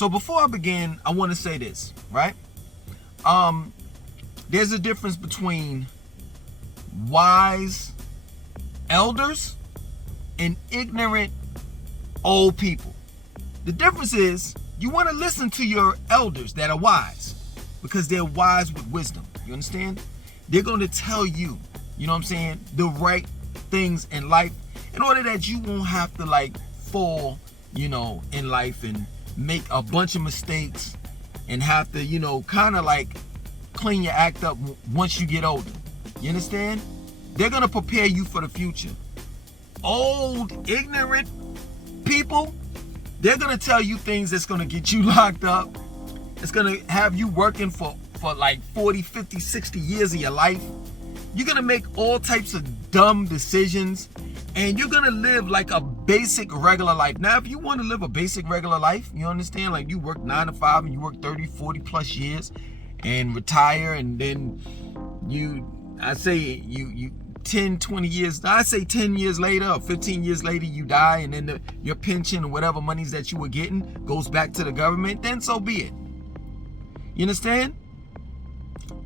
So before I begin, I want to say this, right? There's a difference between wise elders and ignorant old people. The difference is you want to listen to your elders that are wise because they're wise with wisdom. You understand? They're going to tell you, you know what I'm saying, the right things in life in order that you won't have to like fall, you know, in life and make a bunch of mistakes and have to, you know, kind of like clean your act up once you get older. You understand? They're going to prepare you for the future. Old, ignorant people, they're going to tell you things that's going to get you locked up. It's going to have you working for like 40, 50, 60 years of your life. You're going to make all types of dumb decisions and you're going to live like a basic regular life. Now, if you want to live a basic regular life, you understand, like you work 9 to 5 and you work 30, 40 plus years and retire, and then you 10, 20 years, I say 10 years later or 15 years later, you die, and then your pension or whatever monies that you were getting goes back to the government, then so be it. You understand?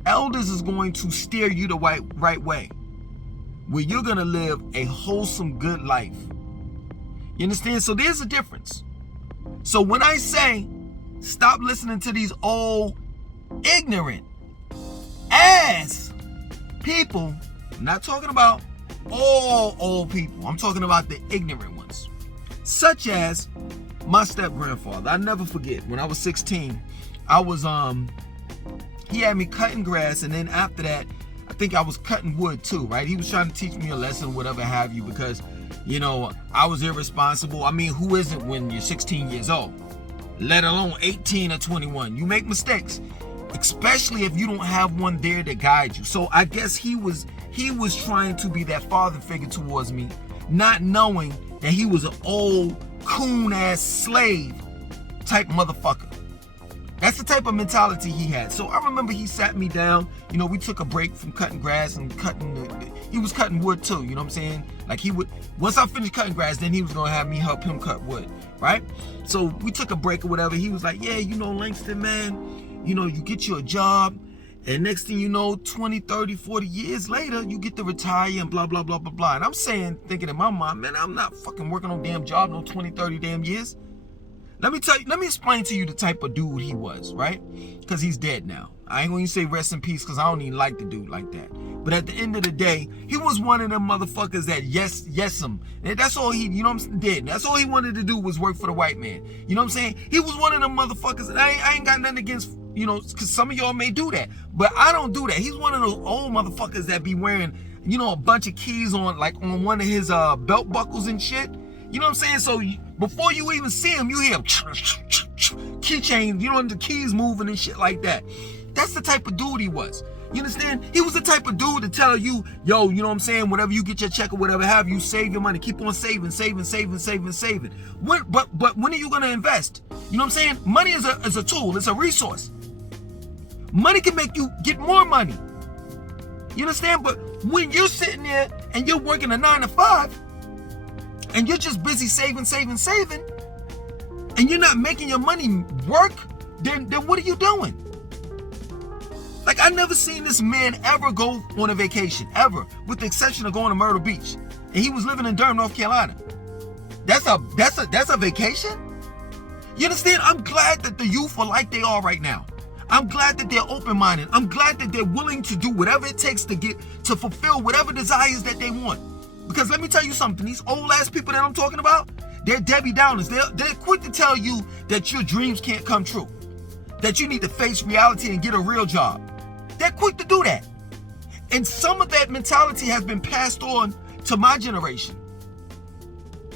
Elders is going to steer you the right way, where you're going to live a wholesome, good life. You understand? So there's a difference. So when I say stop listening to these old, ignorant ass people, I'm not talking about all old people. I'm talking about the ignorant ones. Such as my step-grandfather. I never forget, when I was 16, I was, he had me cutting grass, and then after that, I think I was cutting wood too, right? He was trying to teach me a lesson, whatever have you, because, you know, I was irresponsible. I mean, who isn't when you're 16 years old? Let alone 18 or 21. You make mistakes, especially if you don't have one there to guide you. So I guess he was trying to be that father figure towards me, not knowing that he was an old coon-ass slave type motherfucker. That's the type of mentality he had. So I remember he sat me down, you know, we took a break from cutting grass and he was cutting wood too, you know what I'm saying? Like he would, once I finished cutting grass, then he was gonna have me help him cut wood, right? So we took a break or whatever. He was like, yeah, you know, Langston, man, you know, you get you a job, and next thing you know, 20, 30, 40 years later, you get to retire and blah, blah, blah, blah, blah. And I'm thinking in my mind, man, I'm not fucking working on damn job no 20, 30 damn years. Let me explain to you the type of dude he was, right? Because he's dead now. I ain't gonna say rest in peace because I don't even like the dude like that. But at the end of the day, he was one of them motherfuckers that yes him. That's all he, you know what I'm saying, did. That's all he wanted to do was work for the white man. You know what I'm saying? He was one of them motherfuckers, and I ain't got nothing against, you know, because some of y'all may do that. But I don't do that. He's one of those old motherfuckers that be wearing, you know, a bunch of keys on, like on one of his belt buckles and shit. You know what I'm saying? So before you even see him, you hear keychains, you know, the keys moving and shit like that. That's the type of dude he was. You understand? He was the type of dude to tell you, yo, you know what I'm saying? Whenever you get your check or whatever have you, save your money. Keep on saving. But when are you gonna invest? You know what I'm saying? Money is a tool. It's a resource. Money can make you get more money. You understand? But when you're sitting there and you're working a 9 to 5, and you're just busy saving, and you're not making your money work, then what are you doing? Like, I never seen this man ever go on a vacation, ever, with the exception of going to Myrtle Beach. And he was living in Durham, North Carolina. That's a vacation? You understand? I'm glad that the youth are like they are right now. I'm glad that they're open-minded. I'm glad that they're willing to do whatever it takes to fulfill whatever desires that they want. Because let me tell you something, these old ass people that I'm talking about, they're Debbie Downers. They're quick to tell you that your dreams can't come true, that you need to face reality and get a real job. They're quick to do that. And some of that mentality has been passed on to my generation.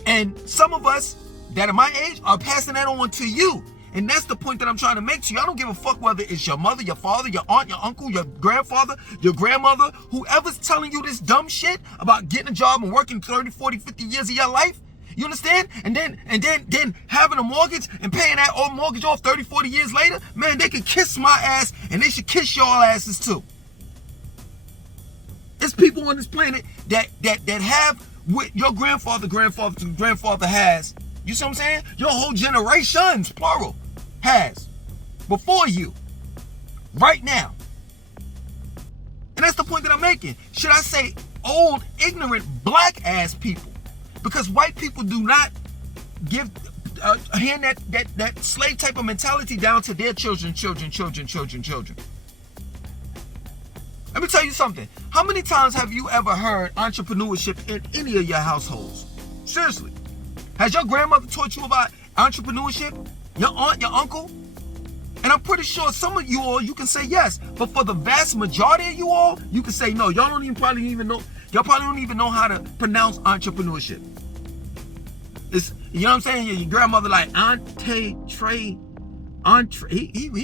And some of us that are my age are passing that on to you. And that's the point that I'm trying to make to you. I don't give a fuck whether it's your mother, your father, your aunt, your uncle, your grandfather, your grandmother, whoever's telling you this dumb shit about getting a job and working 30, 40, 50 years of your life. You understand? And then having a mortgage and paying that old mortgage off 30, 40 years later, man, they can kiss my ass and they should kiss y'all asses too. There's people on this planet that have what your grandfather has. You see what I'm saying? Your whole generations, plural, has before you right now. And that's the point that I'm making. Should I say old, ignorant, black ass people? Because white people do not give hand that slave type of mentality down to their children. Let me tell you something. How many times have you ever heard entrepreneurship in any of your households? Seriously. Has your grandmother taught you about entrepreneurship? Your aunt, your uncle? And I'm pretty sure some of you all, you can say yes. But for the vast majority of you all, you can say no. Y'all probably don't even know how to pronounce entrepreneurship. It's, you know what I'm saying? Your grandmother like, he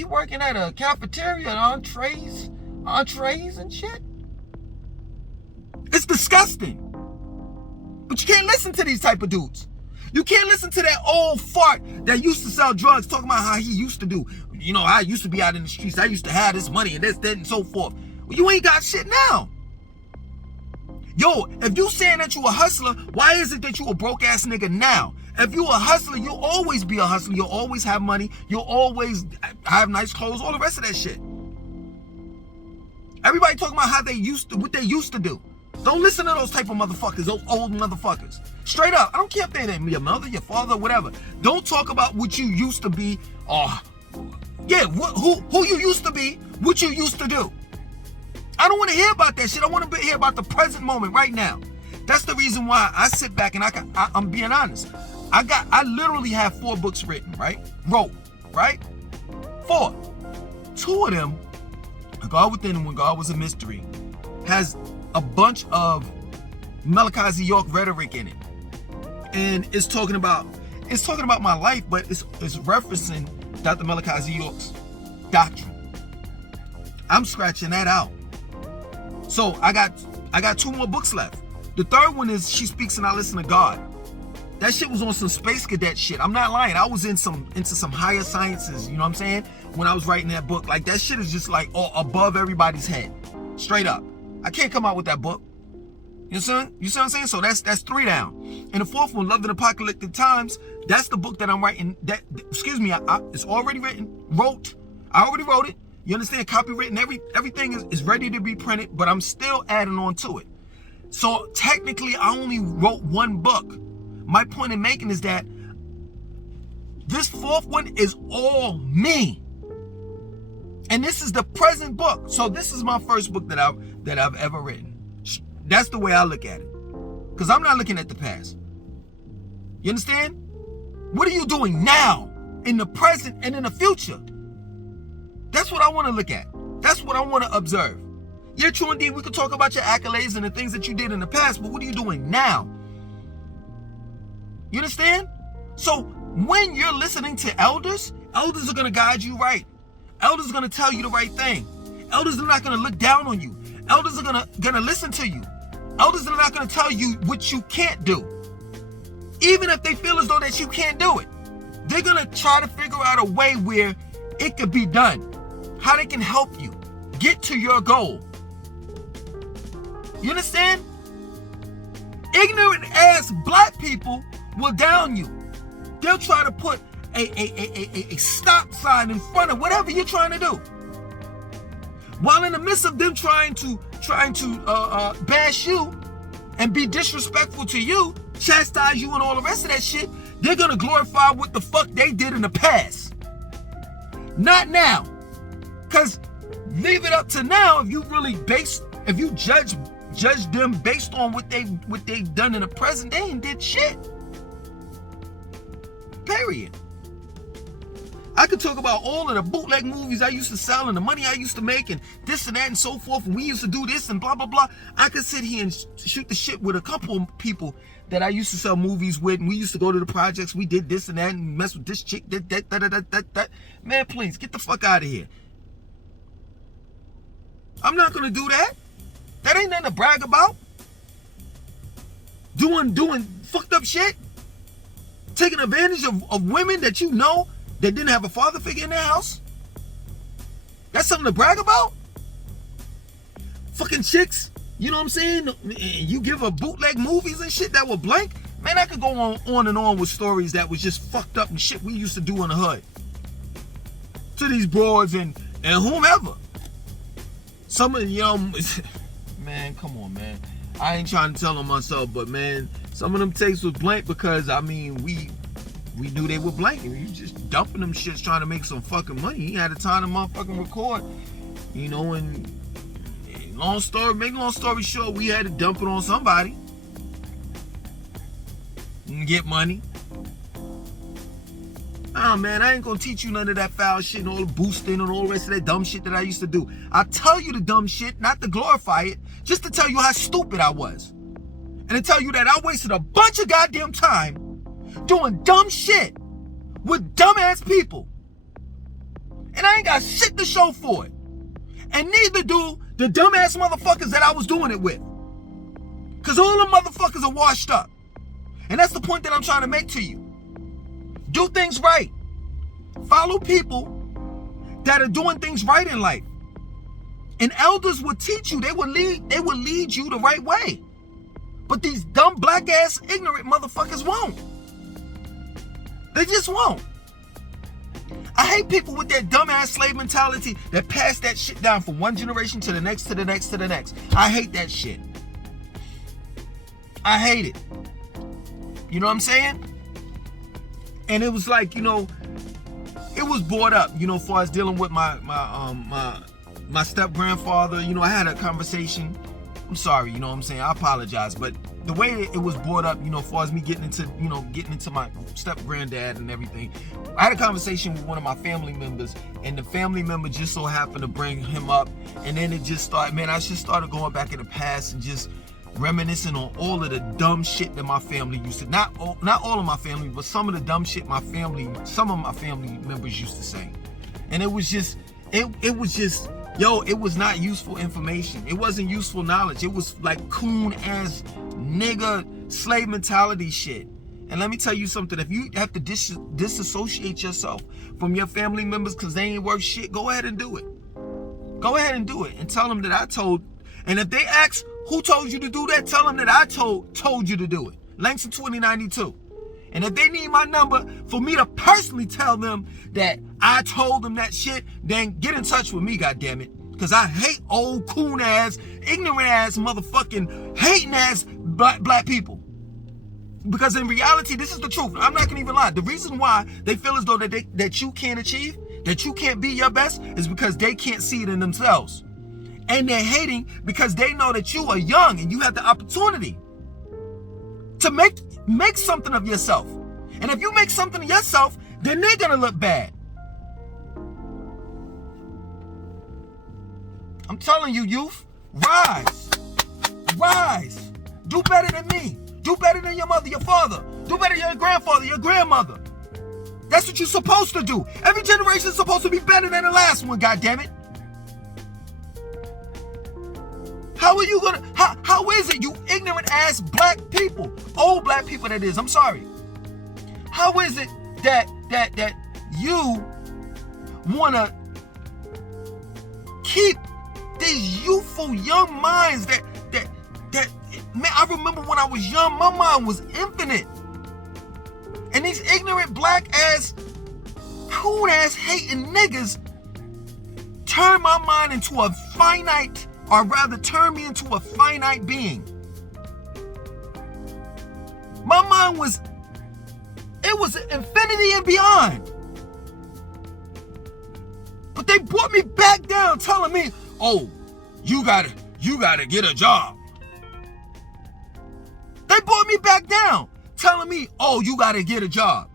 working at a cafeteria, entrees and shit. It's disgusting. But you can't listen to these type of dudes. You can't listen to that old fart that used to sell drugs talking about how he used to do. You know, I used to be out in the streets. I used to have this money and this, that, and so forth. Well, you ain't got shit now. Yo, if you saying that you a hustler, why is it that you a broke ass nigga now? If you a hustler, you'll always be a hustler. You'll always have money. You'll always have nice clothes, all the rest of that shit. Everybody talking about how what they used to do. Don't listen to those type of motherfuckers, those old motherfuckers. Straight up, I don't care if they're your mother, your father, whatever. Don't talk about what you used to be. Who you used to be, what you used to do. I don't want to hear about that shit. I want to hear about the present moment right now. That's the reason why I sit back and I'm being honest. I literally have 4 books written, right? Wrote, right? 4. 2 of them, God Within and When God Was a Mystery, has a bunch of Malachi Z. York rhetoric in it. And it's talking about my life, but it's referencing Dr. Malachi Z. York's doctrine. I'm scratching that out. So I got 2 more books left. The 3rd one is She Speaks and I Listen to God. That shit was on some space cadet shit. I'm not lying. I was into some higher sciences, you know what I'm saying? When I was writing that book. Like, that shit is just like above everybody's head. Straight up. I can't come out with that book. You see what I'm saying? So that's 3 down. And the 4th one, Love in Apocalyptic Times, that's the book that I'm writing. It's already written, I already wrote it. You understand? Copywritten, everything is ready to be printed, but I'm still adding on to it. So technically, I only wrote 1 book. My point in making is that this 4th one is all me. And this is the present book. So this is my first book that I've ever written. That's the way I look at it. Because I'm not looking at the past. You understand? What are you doing now, in the present and in the future? That's what I want to look at. That's what I want to observe. Yeah, true indeed, we could talk about your accolades and the things that you did in the past, but what are you doing now? You understand? So when you're listening to elders are going to guide you right. Elders are going to tell you the right thing. Elders are not going to look down on you. Elders are going to listen to you. Elders are not going to tell you what you can't do. Even if they feel as though that you can't do it. They're going to try to figure out a way where it could be done. How they can help you get to your goal. You understand? Ignorant ass black people will down you. They'll try to put a stop sign in front of whatever you're trying to do. While in the midst of them trying to bash you and be disrespectful to you, chastise you and all the rest of that shit, they're gonna glorify what the fuck they did in the past. Not now. Cause leave it up to now. If you judge them based on what they've done in the present, they ain't did shit. Period. I could talk about all of the bootleg movies I used to sell and the money I used to make and this and that and so forth, and we used to do this and blah blah blah. I could sit here and shoot the shit with a couple of people that I used to sell movies with, and we used to go to the projects, we did this and that and mess with this chick, that. Man, please get the fuck out of here. I'm not gonna do that. That ain't nothing to brag about. Doing fucked up shit. Taking advantage of women that you know that didn't have a father figure in their house. That's something to brag about. Fucking chicks, you know what I'm saying? You give her bootleg movies and shit that were blank. Man, I could go on and on with stories that was just fucked up and shit we used to do in the hood. to these broads and whomever. Some of man, come on, man. I ain't trying to tell on myself, but man, some of them takes was blank because I mean we knew they were blank. And you just dumping them shits trying to make some fucking money. He had a time to motherfucking record, and make long story short, we had to dump it on somebody and get money. Nah, man, I ain't gonna teach you none of that foul shit and all the boosting and all the rest of that dumb shit that I used to do. I tell you the dumb shit, not to glorify it, just to tell you how stupid I was. And to tell you that I wasted a bunch of goddamn time doing dumb shit with dumbass people. And I ain't got shit to show for it. And neither do the dumbass motherfuckers that I was doing it with. Because all the motherfuckers are washed up. And that's the point that I'm trying to make to you. Do things right. Follow people that are doing things right in life. And elders will teach you. They will lead you the right way. But these dumb, black ass, ignorant motherfuckers won't. They just won't. I hate people with that dumbass slave mentality that pass that shit down from one generation to the next, to the next, to the next. I hate that shit. I hate it. You know what I'm saying? And it was like, it was brought up, as far as dealing with my step grandfather. I had a conversation. I'm sorry, you know what I'm saying? I apologize, but the way it was brought up, as far as me getting into my step granddad and everything, I had a conversation with one of my family members, and the family member just so happened to bring him up, and then it just started, man, I just started going back in the past and just reminiscing on all of the dumb shit that my family used to, not all of my family, but some of the dumb shit some of my family members used to say. And it was just, it was not useful information. It wasn't useful knowledge. It was like coon ass nigga slave mentality shit. And let me tell you something, if you have to disassociate yourself from your family members because they ain't worth shit, go ahead and do it. Go ahead and do it and tell them that I told. And if they ask who told you to do that, tell them that I told you to do it. Langston 2092. And if they need my number for me to personally tell them that I told them that shit, then get in touch with me, goddammit. Because I hate old coon ass, ignorant ass, motherfucking hating ass black people. Because in reality, this is the truth. I'm not gonna even lie. The reason why they feel as though that you can't achieve, that you can't be your best, is because they can't see it in themselves. And they're hating because they know that you are young and you have the opportunity to make something of yourself. And if you make something of yourself, then they're gonna look bad. I'm telling you, youth, rise. Rise. Do better than me. Do better than your mother, your father. Do better than your grandfather, your grandmother. That's what you're supposed to do. Every generation is supposed to be better than the last one, goddammit. How are you gonna, how is it, you ignorant ass black people, old black people that is, I'm sorry. How is it that you wanna keep these youthful young minds that man, I remember when I was young, my mind was infinite. And these ignorant black ass, coon ass hating niggas turn my mind into a finite, or rather turn me into a finite being. My mind was, it was infinity and beyond. But they brought me back down telling me, oh, you gotta get a job. They brought me back down telling me, oh, you gotta get a job.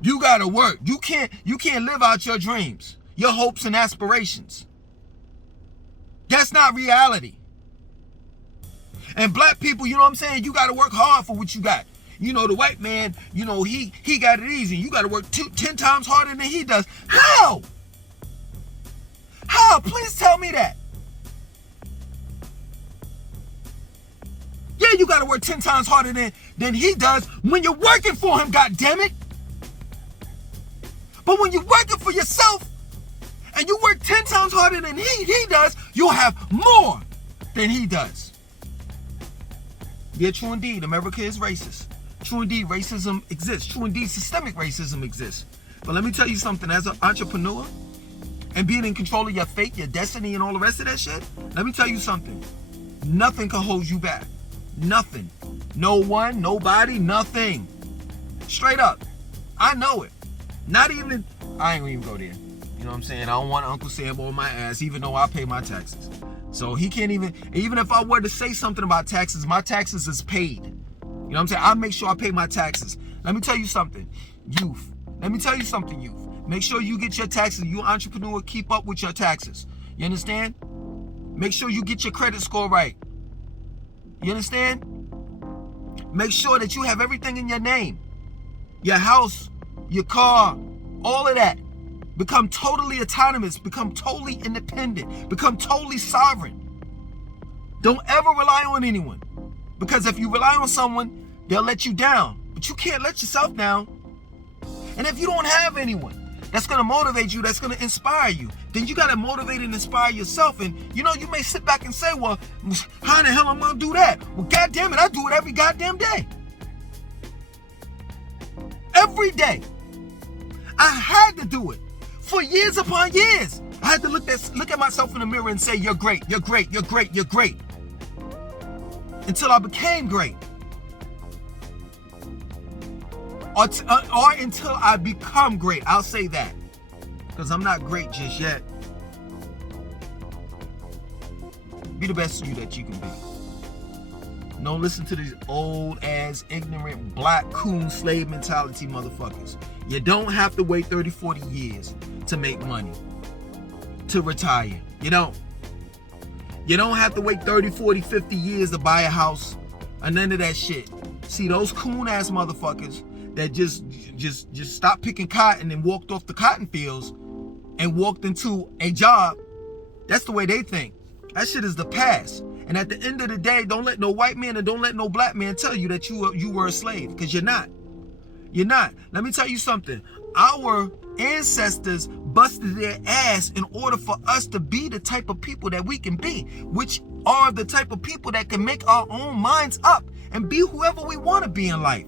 You gotta work. You can't live out your dreams, your hopes and aspirations. That's not reality. And black people, you know what I'm saying? You gotta work hard for what you got. The white man, he got it easy. You gotta work 10 times harder than he does. How? How? Please tell me that. Yeah, you gotta work 10 times harder than he does when you're working for him, goddammit. But when you're working for yourself and you work 10 times harder than he does, you'll have more than he does. Yeah, true indeed, America is racist. True indeed, racism exists. True indeed, systemic racism exists. But let me tell you something, as an entrepreneur and being in control of your fate, your destiny, and all the rest of that shit, let me tell you something. Nothing can hold you back. Nothing. No one, nobody, nothing. Straight up. I know it. Not even, I ain't gonna even go there. You know what I'm saying? I don't want Uncle Sam on my ass, even though I pay my taxes. So he can't even if I were to say something about taxes, my taxes is paid. You know what I'm saying? I make sure I pay my taxes. Let me tell you something, youth. Let me tell you something, youth. Make sure you get your taxes. You entrepreneur, keep up with your taxes. You understand? Make sure you get your credit score right. You understand? Make sure that you have everything in your name. Your house, your car, all of that. Become totally autonomous. Become totally independent. Become totally sovereign. Don't ever rely on anyone. Because if you rely on someone, they'll let you down. But you can't let yourself down. And if you don't have anyone that's going to motivate you, that's going to inspire you, then you got to motivate and inspire yourself. And, you may sit back and say, well, how in the hell am I going to do that? Well, goddamn it, I do it every goddamn day. Every day. I had to do it for years upon years. I had to look at myself in the mirror and say, you're great, you're great, you're great, you're great. Until I became great. Or until I become great. I'll say that. Because I'm not great just yet. Be the best you that you can be. Don't listen to these old ass, ignorant, black, coon, slave mentality motherfuckers. You don't have to wait 30, 40 years to make money. To retire. You don't. You don't have to wait 30, 40, 50 years to buy a house. Or none of that shit. See, those coon ass motherfuckers that just stopped picking cotton and walked off the cotton fields and walked into a job, that's the way they think. That shit is the past. And at the end of the day, don't let no white man and don't let no black man tell you that you were a slave, because you're not. You're not. Let me tell you something. Our ancestors busted their ass in order for us to be the type of people that we can be, which are the type of people that can make our own minds up and be whoever we want to be in life.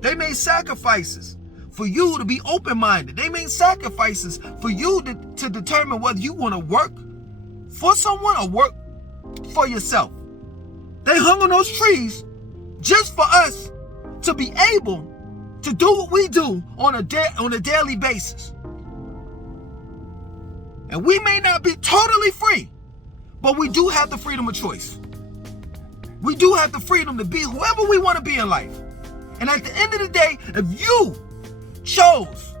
They made sacrifices for you to be open-minded. They made sacrifices for you to determine whether you want to work for someone or work for yourself. They hung on those trees just for us to be able to do what we do on a daily basis. And we may not be totally free, but we do have the freedom of choice. We do have the freedom to be whoever we want to be in life. And at the end of the day, if you chose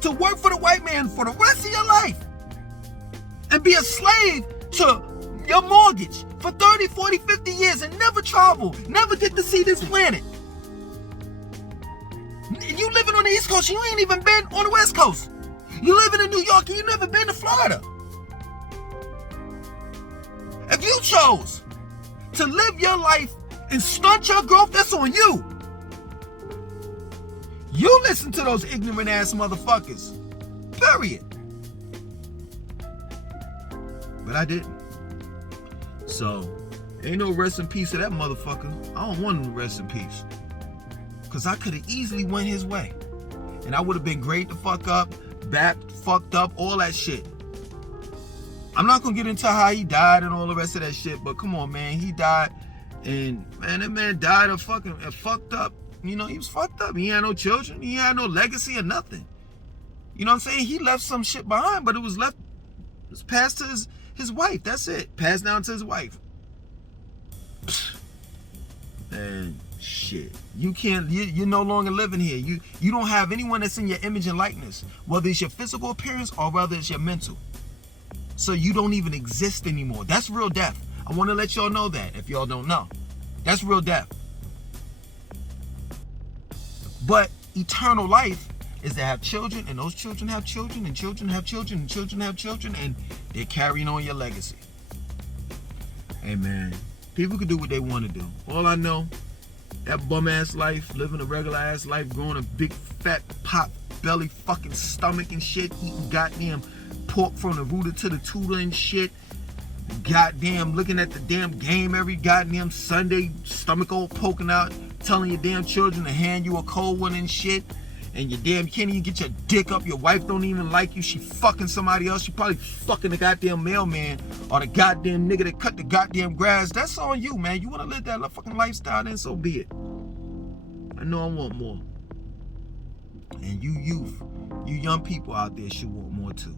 to work for the white man for the rest of your life and be a slave to your mortgage for 30, 40, 50 years and never travel, never get to see this planet. You living on the East Coast, you ain't even been on the West Coast. You living in New York and you never been to Florida. If you chose to live your life and stunt your growth, that's on you. You listen to those ignorant ass motherfuckers. Period. But I didn't. So, ain't no rest in peace to that motherfucker. I don't want him to rest in peace. Because I could have easily went his way. And I would have been great to fuck up, backed, fucked up, all that shit. I'm not going to get into how he died and all the rest of that shit. But come on, man. He died. And, man, that man died of fucking fucked up. He was fucked up. He had no children. He had no legacy or nothing. You know what I'm saying? He left some shit behind, but it was passed to his wife. That's it. Passed down to his wife. Man, shit. You're no longer living here. You don't have anyone that's in your image and likeness, whether it's your physical appearance or whether it's your mental. So you don't even exist anymore. That's real death. I want to let y'all know that if y'all don't know. That's real death. But eternal life is to have children, and those children have children, and children have children, and children have children, and they're carrying on your legacy. Hey, man, people can do what they want to do. All I know, that bum-ass life, living a regular-ass life, growing a big, fat, pot belly fucking stomach and shit, eating goddamn pork from the rooter to the tutor and shit, goddamn looking at the damn game every goddamn Sunday, stomach all poking out, telling your damn children to hand you a cold one and shit. And you can't even get your dick up. Your wife don't even like you. She fucking somebody else. She probably fucking the goddamn mailman or the goddamn nigga that cut the goddamn grass. That's on you, man. You want to live that fucking lifestyle, then so be it. I know I want more. And you youth, you young people out there should want more too.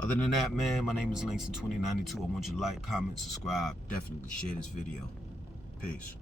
Other than that, man, my name is Langston2092. I want you to like, comment, subscribe. Definitely share this video. Peace.